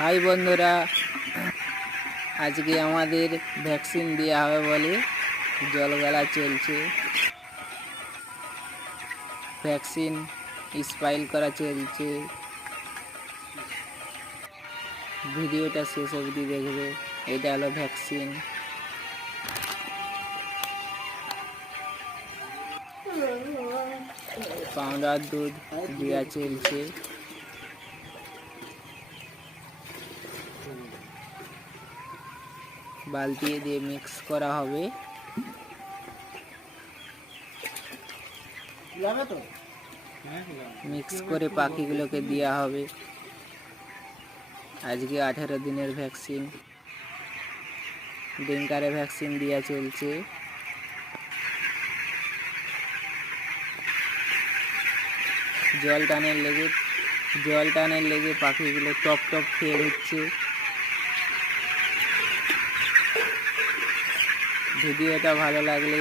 High বন্ধুরা, আজকে আমাদের ভ্যাকসিন দেওয়া হবে বলে জলগালা চলছে। ভ্যাকসিন স্পাইল করা চলছে। ভিডিওটা শেষ অবধি দেখবে। এটা হলো ভ্যাকসিন। পাউডার দুধ দেওয়া চলছে। বালতি দিয়ে মিক্স করা হবে। মিক্স করে পাখিগুলোকে দেওয়া হবে। আজকে 18 দিনের ভ্যাকসিন, ডেঙ্কারে ভ্যাকসিন দেওয়া চলছে। জল টানের লেগে পাখিগুলো টপ টপ খেয়ে নিচ্ছে। ভিডিওটা ভালো লাগলে